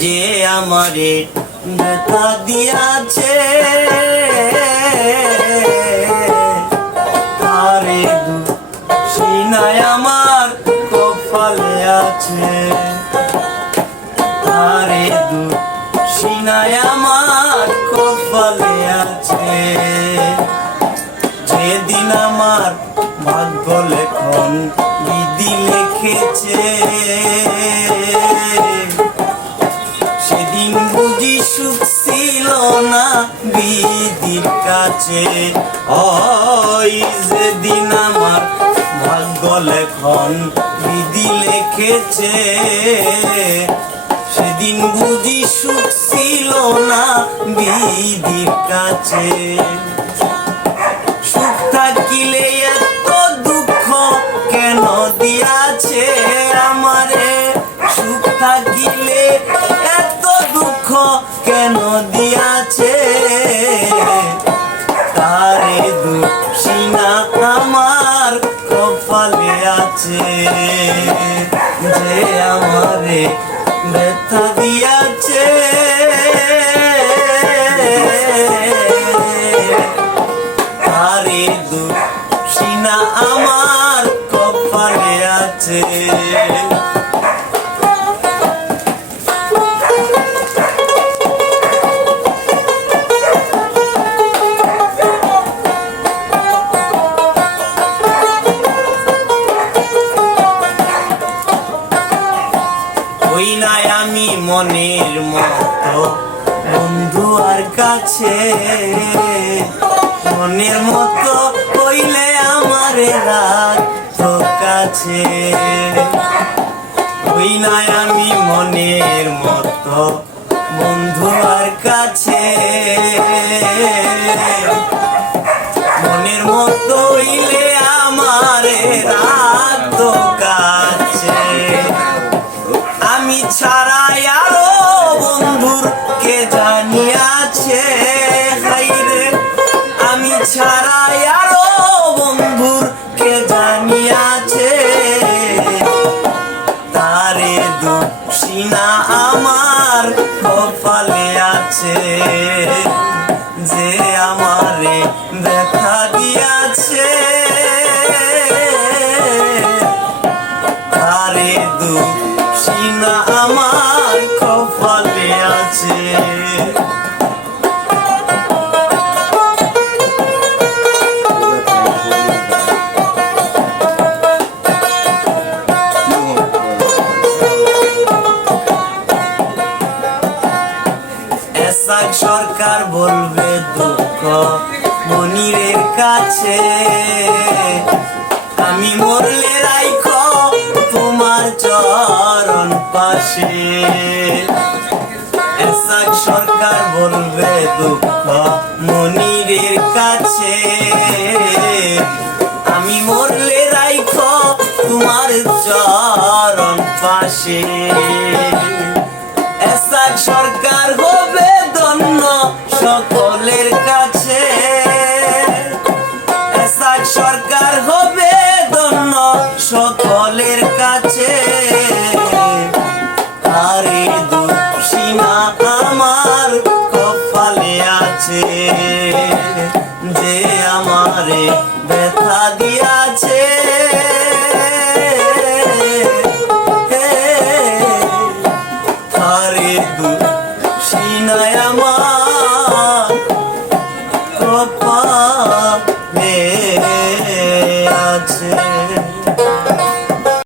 যে আমারে ব্যথা দিয়াছে, তারে সিনায় আমার কপালে আছে। তারে দু সিনায় আমার কপালে আছে। যেদিন আমার ভাগ্য লেখন বিধি লিখেছে কাছে ওই যেদিন আমার ভাগ্য লেখন বিধি লিখেছে, সেদিন বুঝি সুখ ছিল না বিধির কাছে। সুখ থাকিলে যে আমারে ব্যথা দিয়াছে। আরে দুঃসিনা আমার কপালে আছে। ওই নাই আমি মনের মতো। বন্ধু আর কাছে। মনের মতো হইলে আমার রাত কাছে। ওই নাই আমি মনের মতো। বন্ধু আর কাছে। আমি ছাড়া আরও বন্ধুর কে জানিয়াছে তারে দুঃসিনা আমার কপালে আছে। যে আমারে ব্যথা এসাক সরকার বলবে দুঃখ মনিরের কাছে। আমি মরলে রাইখো তোমার চরণ পাশে। এসাক সরকার বলবে দুঃখ মনিরের কাছে। আমি মরলে রাইখো তোমার চরণ পাশে। সকলের কাছে। আরে দুঃসীমা আমার কপালে আছে। যে আমারে ব্যথা দিয়াছে। আরে দুঃসীনায় আমার কপালে